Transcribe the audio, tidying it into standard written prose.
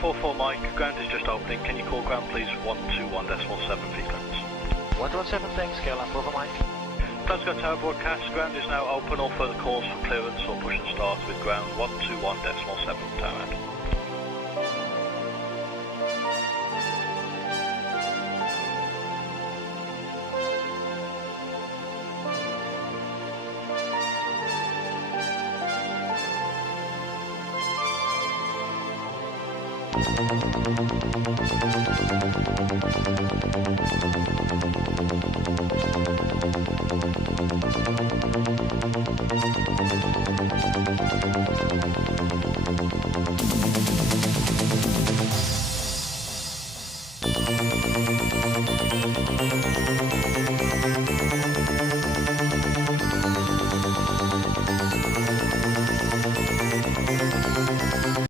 44 Mike, ground is just opening. Can you call ground please 121.7 feet clearance? 117, thanks, Caroline 44 Mike. Glasgow Tower broadcast, ground is now open. All further calls for clearance or push and start with ground 121.7 tower end.